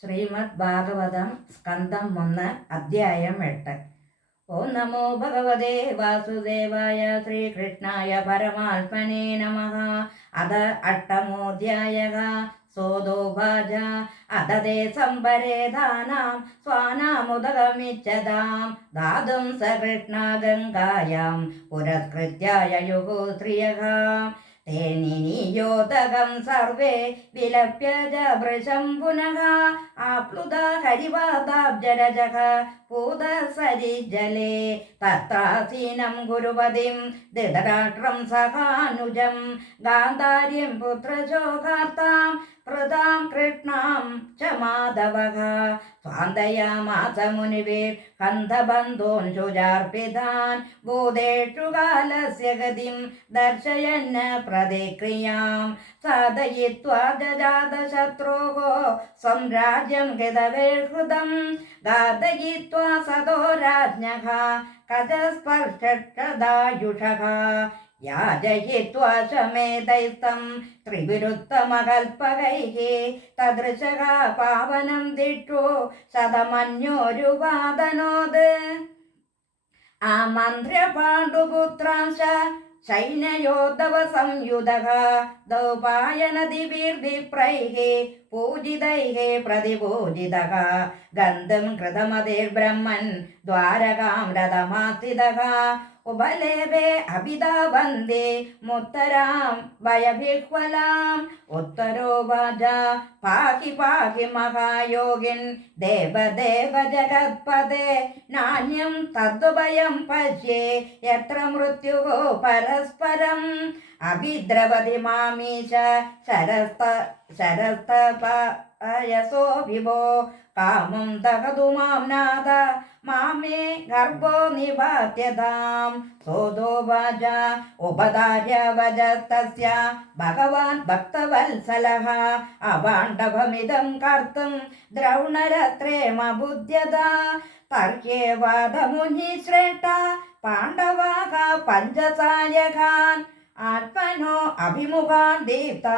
ശ്രീമദ് ഭാഗവതം സ്കന്ധം 1 അധ്യായം 8. ഓം നമോ ഭഗവതേ വാസുദേവായ ശ്രീകൃഷ്ണായ പരമാത്മനേ നമഃ. അത അഷ്ടമോധ്യായഃ. സോദോവാച അതതേ സംപരേധാനാം സ്വാനാമുദകമിച്ഛതാം ദാതും സകൃഷ്ണ ഗംഗായാം പുരസ്കൃത്യ യയുഃ സ്ത്രിയഃ. തേനിനിയോദകം സർവേ വിലപ്യ ജഭൃശം പുനഃ ആപ്ലുത കരിവാതാബ്ജരജഃ പൂതസരിജലേ തത്രാസീനം ഗുരുപതിം ധൃതരാഷ്ട്രം സഹാനുജം ഗാന്ധാര്യം പുത്രശോകാർത്താം പ്രതാം കൃഷ്ണാം ച മാധവഃ. സ്വാന്തയാമാസ മുനിഭിർ കന്ധബന്ധോൻ ശുചാർപ്പിതാൻ ഭൂതേഷു കാലസ്യ ഗതിം ദർശയന്ന പ്രതിക്രിയാം സാധയിത്വാ ജജാതശത്രോः സ്വം രാജ്യം ഗതവേഹൃതം ഘാതയിത്വാ സദോ രാജ്ഞഃ കജസ്പർശക്ഷദായുഷഃ യാജയിത്വാ ശമേധൈസ്തം ത്രിവിരുത്തമകൽപകൈഃ തദൃശഃ പാവനം ദിക്ഷു ശതമന്യോരുപാദനോത് ആമന്ത്ര്യ പാണ്ഡുപുത്രാംശ സൈന്യയോദ്ധവ സംയുധഃ ദൗപായനദിഭിർവിപ്രൈഃ പൂജിതൈഃ പ്രതിപൂജിതഃ ഗന്ധം കൃതമതിർബ്രഹ്മൻ ദ്വാരകാം രഥമാസ്ഥിതഃ ഉപലേഭേ അഭിധാവന്ദേ മുത്തരാം വയഭിഹ്വലാം. ഉത്തരോവാച പാഹി പാഹി മഹായോഗിൻ ദേവദേവ ജഗത്പദേ നാന്യം തദ്ഭയം പശ്യേ യത്ര മൃത്യുഃ പരസ്പരം അഭിദ്രവതി മാമീശ ശരസ്തപയസോ വിഭോ കാമം ദഹതു മാം നാഥ മാമേ ഗർഭോ നിപാത്യതാം. സോദോവാച ഉപധാര്യ വചസ്തസ്യ ഭഗവാൻ ഭക്തവത്സലഃ അപാണ്ഡവമിദം കർത്തും ദ്രൗണരത്രേമബുദ്ധ്യത. തർഹ്യേവാദമുനി ശ്രേഷ്ഠ പാണ്ഡവാഃ പഞ്ചസായകാൻ ആത്മനോ അഭിമുഖാൻ ദീപ്ത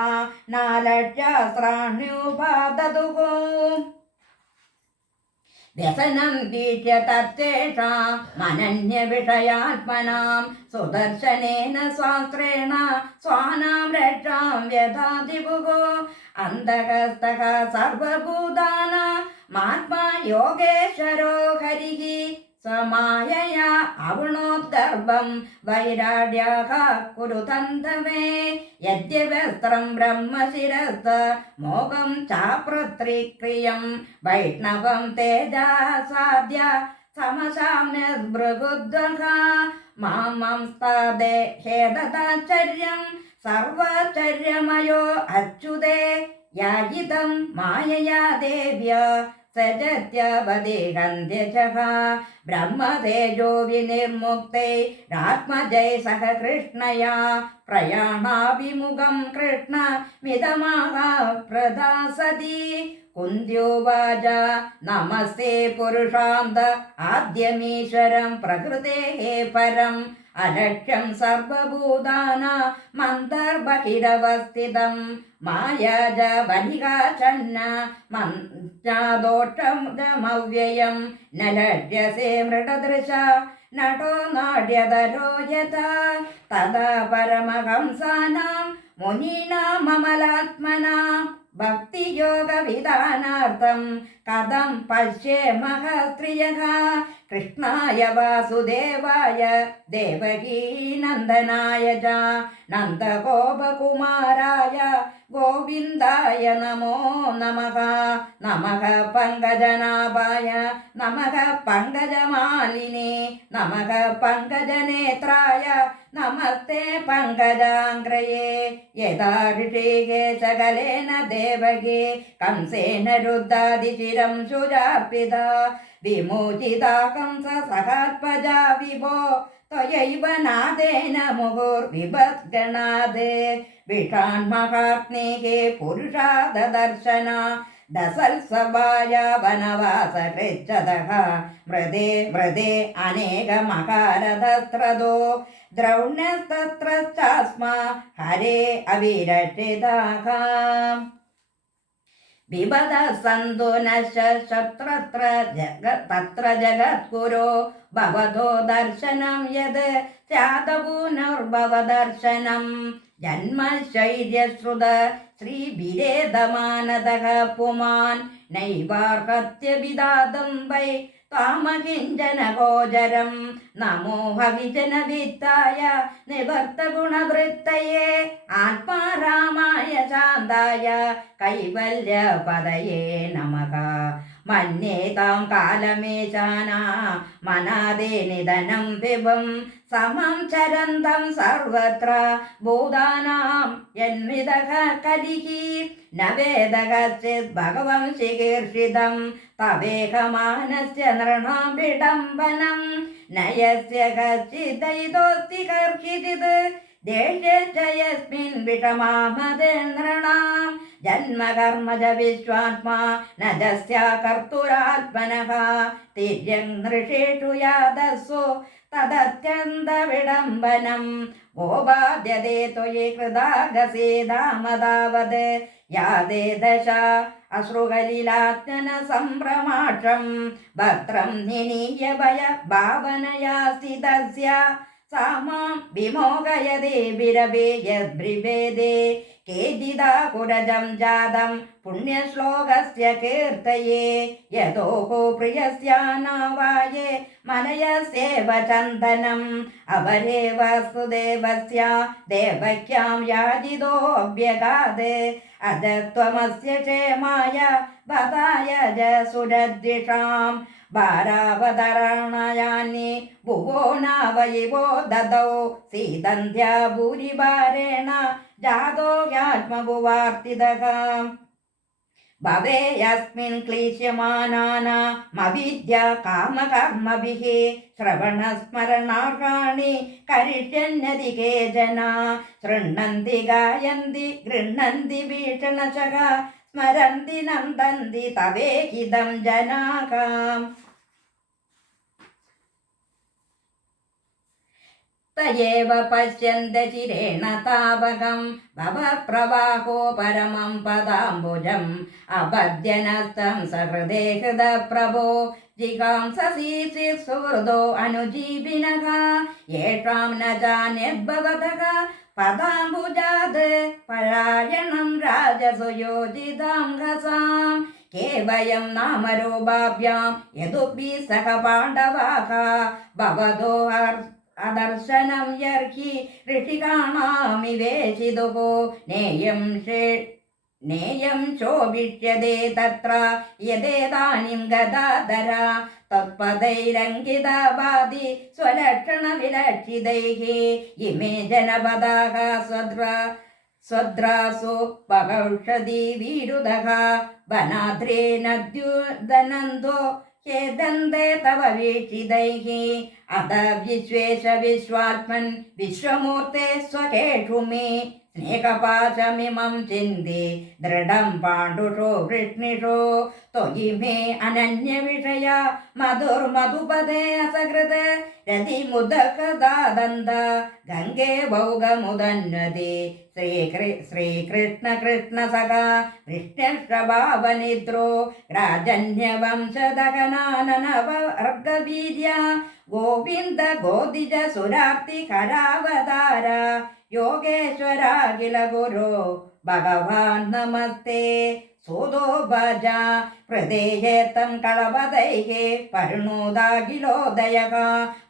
നാലജ്യാസ്ത്രാണ്യുപാദതുഃ. വ്യസനം വീക്ഷ്യ തത്തേഷാം മനന്യവിഷയാത്മനാം സുദർശനേന സ്വാസ്ത്രേണ സ്വാനാം രക്ഷാം വ്യഥാതിഭുഃ. അന്തഃസ്ഥഃ സർവഭൂതാനാമാത്മാ യോഗേശ്വരോ ഹരിഃ സ്വമായയാ അവുണോദ്ഗർഭം വൈരാട്യാഃ കുരുതന്തവേ. യദ്യവസ്ത്രം ബ്രഹ്മശിരസ്ത മോഹം ചാപ്രത്രിക്രിയം വൈഷ്ണവം തേജസാദ്യ സമസാമ്യസ്ഭൃഗുദ്വഃ. മാമം സ്താദേ ഹേതതാചര്യം സർവാചര്യമയോ അച്യുതേ യായിതം മായയാ ദേവ്യ സജത്യവദേഹന്ത്യജഃ. ബ്രഹ്മതേജോ വിനിർമുക്തൈ രാത്മജൈ സഹ കൃഷ്ണയാ പ്രയാണാഭിമുഖം കൃഷ്ണ മിതമാഹ പ്രദാസതി. കുന്ത്യോവാച നമസ്തേ പുരുഷാന്ത ആദ്യമീശ്വരം പ്രകൃതേഃ പരം അലക്ഷ്യം സർവഭൂതാനാമന്തർബഹിരവസ്ഥിതം മായാജ ബലികാഛന്ന മഞ്ജാദോഷമവ്യയം ന ലക്ഷ്യസേ മൃഡദൃശ നടോ നാട്യധരോ യഥാ. തഥാ പരമഹംസാനാം മുനീനാമമലാത്മനാം ഭക്തിയോഗവിധാനാർത്ഥം കഥം പശ്യേമഃ സ്ത്രിയഃ. കൃഷ്ണായ വാസുദേവായ ദേവകീനന്ദനായ ച നന്ദഗോപകുമാരായ ഗോവിന്ദായ നമോ നമഃ. നമഃ പങ്കജനാഭായ നമഃ പങ്കജമാലിനേ നമഃ പങ്കജനേത്രായ നമസ്തേ പങ്കജാംഗ്രയേ. യഥാ ഋഷികേശകലേന ദേവകീ കംസേന രുദ്ധാതിചിരം ശുചാർപ്പിത വിമോചിതാ കംസ സഹാത്മജാ വിഭോ ത്വയൈവ നാദേന മുഹുർവിഭദ്ഗണാദേ. വിഷാന്മഹാഗ്നേः പുരുഷാദദർശന ദസൽസഭായ വനവാസകൃച്ഛതഃ മൃദേ മൃദേ അനേകമഹാരഥസ്ത്രദോ ദ്രൗണ്യസ്തത്ര ചാസ്മ ഹരേ അവിരക്ഷിതാഃ. വിപദ സന്തു നശത്രത്ര തത്ര ജഗദ്ഗുരോ ഭവതോ ദർശനം യത് സ്യാദപുനർഭവദർശനം ജന്മശൈര്യശ്രുത ശ്രീവിരേതമാനതഃ പുമാൻ നൈവാർഹത്യ വിദാതം വൈ താമകിഞ്ചന ഗോചരം നമോ ഹവിജനവിത്തായ നിവർത്തഗുണവൃത്തയേ ആത്മാരാമായ ശാന്തായ കൈവല്യപദയേ നമഃ മന്യേതാം കാലമേശാന മനാദേ നിധനം വിഭം സമം ചരന്തം സർവത്ര ഭൂതാനാം യന്വിതഃ കലിഹി ന വേദകശ്ചിത് ഭഗവൻ ചികീർഷിതം തവേകമാനസ്യ നൃണാം വിഡംബനം നയസ്യ കശ്ചിദൈതോസ്തി കർഹിചിത് ദേശയസ്മിൻ വിഷമാമതേ നൃണാം ജന്മകർമ്മജ വിശ്വാത്മാ നജസ്യ കർത്തുരാത്മനഃ തിര്യങ് നൃഷേഷു യാദസ്സു തദത്യന്ത വിഡംബനം ഗോപാദ്യതേ ത്വയി കൃതാഗസേദാമതാവത് യാതേ ദശ അശ്രുകലിലാത്മന സംഭ്രമാക്ഷം ഭദ്രം നിനീയ ഭയ ഭാവനയാ സ്ഥിതസ്യ സാമാം വിമോഹയതേ ബിരവേ യദ്ബ്രിവേദേ കേദിതാ കുരജം ജാതം പുണ്യശ്ലോകസ്യ കീർത്തയേ യതോഹോ പ്രിയസ്യാനാവായേ മനയസ്യേവ ചന്ദനം അപരേ വസുദേവസ്യ ദേവക്യാം യാജിതോऽഭ്യഗാത് അജത്വമസ്യ ക്ഷേമായ വദായ ജസുരദ്വിഷാം ഭാരാവതരണയാനി ഭുവോ നാവയിവോ ദദൗ സീതന്ധ്യാ ഭൂരിഭാരേണ ജാതോ യാത്മഭുവാർത്തിതഃ ഭവേയസ്മിൻ ക്ലേശ്യമാനാനാമവിദ്യ കാമകർമ്മഭിः ശ്രവണസ്മരണാർഹാണി കരിഷ്യന്യതി കേചന ശൃണ്വന്തി ഗായന്തി ഗൃह्णन्ति ഭീഷണശഃ സ്മരന്തി നന്ദന്തി തവേഹിതം ജനാഃ തയേവ പശ്യന്ത ചിരേണ താവകം ഭവപ്രവാഹോ പരമം പദാംബുജം അപദ്യനസ്തം സഹൃദേ ഹൃദപ്രഭോ ജിഗാംസസി സുഹൃദോ അനുജീവിനഃ യേഷാം ന ജാന്യദ്ഭവതഃ പദാംബുജാത് പരായണം രാജസുയോജിതാം ഹസാം കേവയം നാമരൂപാഭ്യാം യദുഭി സഹ പാണ്ഡവാഃ ഭവതോ അദർശനം യർഹി ഋഷികാണാമിവേശിതുഃ നേയം ശോഭിഷ്യതേ തത്ര യദേതാനിം ഗദാധര തത്പദൈരംകിതാബാധി സ്വലക്ഷണവിലക്ഷിതൈഃ ഇമേ ജനപദാഃ സ്വദ്രാസു പകൗഷധി വീരുധഃ വനാദ്രേ നദ്യുദനന്ദോ േദന്തേ തവ വീക്ഷിതൈഃ അത വിശ്വേശ വിശ്വാത്മൻ വിശ്വമൂർത്തെ സ്വകേഷു മേ സ്നേഹപാശമിമം ചിന്തി ദൃഢം പാണ്ഡുഷോ വൃഷ്ണിഷോ ത്വയി മേ അനന്യവിഷയ മധുർമധുപദേ അസകൃത് രതിമുദകദാദന്ത ഗംഗേ ഭൗഗമുദന്വതി ശ്രീകൃഷ്ണ കൃഷ്ണ സഖ വൃഷ്ണഭാവനിദ്രോ രാജന്യവംശദഹനാനനവർഗവീര്യ ഗോവിന്ദ ഗോദിജ സുരാർത്തി കരാവതാര യോഗേശ്വരാഖില ഗുരോ ഭഗവാൻ നമസ്തേ സൂതോ ഭജ ഹൃദയേത്തം കളവതൈഃ പരിണോദാഖിലോദയഃ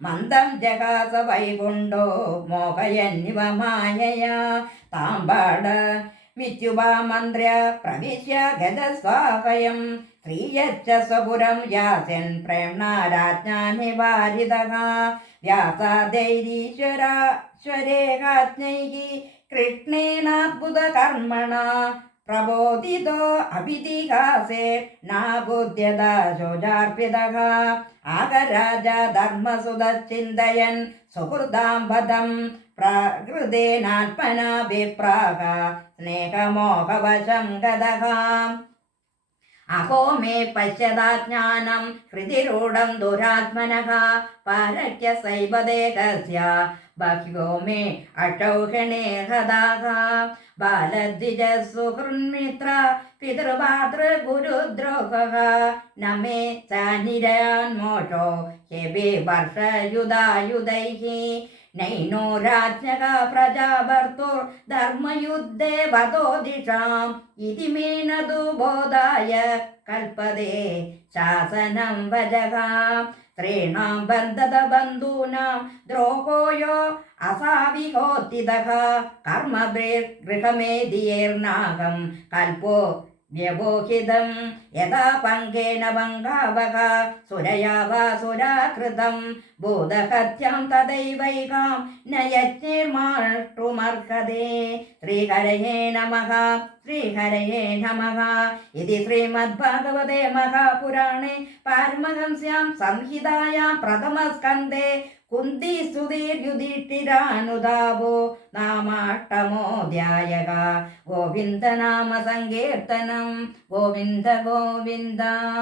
മന്ദം ജഗാസ വൈകുണ്ഠോ മോഹയന്നിവ മായയാ താമ്പാട വിദ്യുവാമന്ത്ര്യ പ്രവിശ്യ ഗജസ്വാഹയം ശ്രീയച്ച സ്വപുരം യാസൻ പ്രേംണാ രാജ്ഞാ നിവാരിതഃ വ്യാസാദൈരീശ്വരേഹാജ്ഞൈഃ കൃഷ്ണേനാദ്ഭുതകർമ്മണാ പ്രബോധിതോ അഭിതിഹാസേ നാബുദ്ധ്യദാശോജാർപ്പിതഃ ആകരാജ ധർമ്മസുതശ്ചിന്തയൻ സുഹൃദാംബദം പ്രകൃതേനാത്മനാ വിപ്രാഹ സ്നേഹമോഹവശം ഗതഃ അഹോ മേ പശ്യതാജ്ഞാനം ഹൃദിരൂഢം ദുരാത്മനഃ പാരക്യ സൈവദേഹസ്യ ബഹ്യോ മേ അക്ഷൗഹിണേ ഹതാഃ ബാലദ്വിജ സുഹൃന്മിത്ര പിതൃമാതൃഗുരുദ്രോഹः न मे चानिरन्मोषो हेबे वर्षयुधायुधैः नैनो राज्ञः प्रजाभर्तुर्धर्मयुद्धे वधोदिशाम् इति मे न तु बोधाय कल्पते शासनं वजः स्त्रीणां बन्धत बन्धूनां द्रोहो यो असाविहोत्थितः कर्मभिर्गृहमेधियैर्नाहं कल्पो व्यवोहितं यदा पङ्केन पङ्गावः सुरया वा सुराकृतं बोधहत्यां तदैवैकां न यज्ञैर्माष्टुमर्हते श्रीहरये नमः श्रीहरये नमः इति श्रीमद्भागवते महापुराणे पारमहंस्यां संहितायां प्रथमस्कन्धे कुन्तीस्तुतिर्युधिष्ठिरानुदावो नामाष्टमोऽध्यायः गोविन्दनामसङ्कीर्तनं गोविन्द गोविन्द।